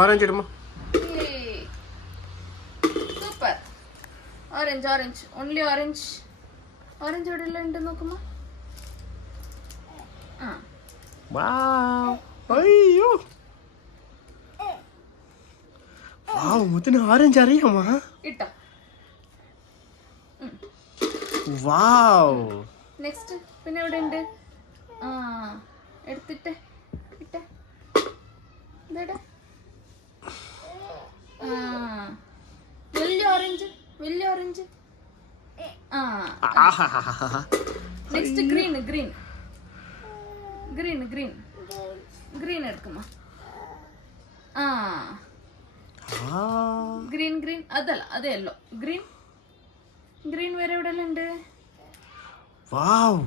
Orange ഇടുമ്പോ super. Orange orange only orange. Orange എവിടെ എല്ലാം ഉണ്ട് നോക്കുമ്പോ. അയ്യോ മുത്തിന് ഓറഞ്ച് അറിയാമോ? ഇട്ടോ. വാവ്. നെക്സ്റ്റ് പിന്നെ എവിടെ ഉണ്ട്? എടുത്തിട്ട് ഇട്ടെ. ഇതെടാ. വലിയ ഓറഞ്ച് വലിയ orange. Next green green green green green എടുക്കുമ്പോ. ഗ്രീൻ ഗ്രീൻ അതല്ല അത് യെല്ലോ. ഗ്രീൻ ഗ്രീൻ വേറെ എവിടെ ഉണ്ട്? വാവ്.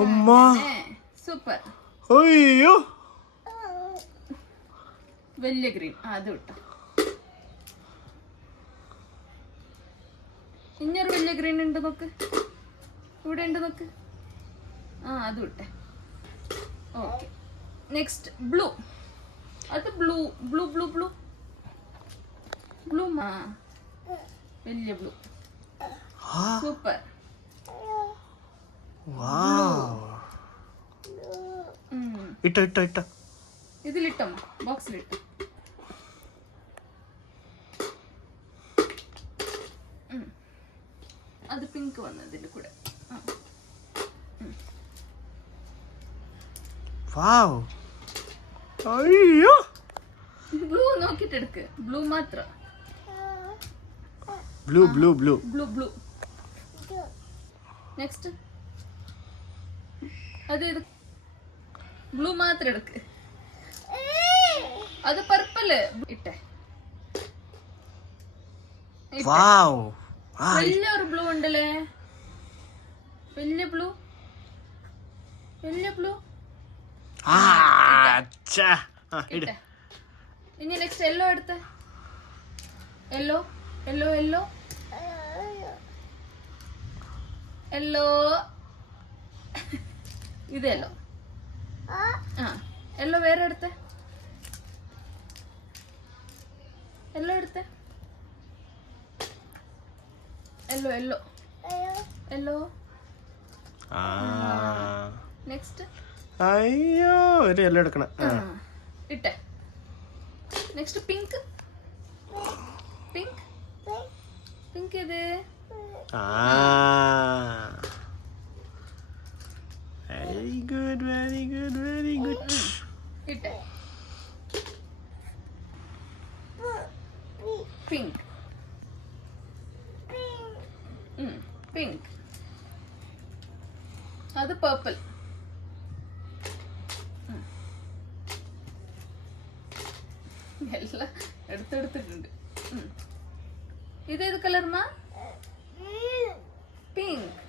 അമ്മ സൂപ്പർ. അയ്യോ വലിയ ഗ്രീൻ അത് വിട്ടോ. ഇഞ്ഞൊരു വലിയ ഗ്രീൻ ഉണ്ട് നോക്ക്. ഇവിടെ ഉണ്ട് നോക്ക്. അത് വിട്ടെ. ഓക്കെ. Next blue. അത് blue blue blue blue blue. വലിയ ബ്ലൂ. സൂപ്പർ. ഇട്ടോ ഇട്ടോ ഇട്ടോ. ഇതിലിട്ടോ ബോക്സിലിട്ടോ. അത് പിങ്ക് വന്നതിന്റെ കൂടെ. വാവ്. അയ്യോ ബ്ലൂ നോക്കിട്ട് എടുക്ക്. ബ്ലൂ മാത്രം. Blue blue blue blue blue. Next അത് ബ്ലൂ മാത്രം എടുക്ക്. അത് പർപ്പിള് ഇട്ടെ. വാവ്. വലിയൊരു ബ്ലൂ ഉണ്ടല്ലേ. വലിയ ബ്ലൂ വലിയ ബ്ലൂ. ഇനി നെക്സ്റ്റ് യെല്ലോ എടുത്ത. Yellow yellow yellow yellow. ഇത് യെല്ലോ. യെല്ലോ വേറെ എടുത്ത. യെല്ലോ എടുത്ത. Yellow yellow yellow. നെക്സ്റ്റ്. അയ്യോ ഒരു യെല്ലോ എടുക്കണം. ഇട്ടെ. Next pink pink pink. ഇത് very good very good very good. ഇട്ടെ. Pink pink. അത് പർപ്പിൾ. എല്ലാം എടുത്തെടുത്തിട്ടുണ്ട്. ഇതേത് കളർമാ? പിങ്ക്.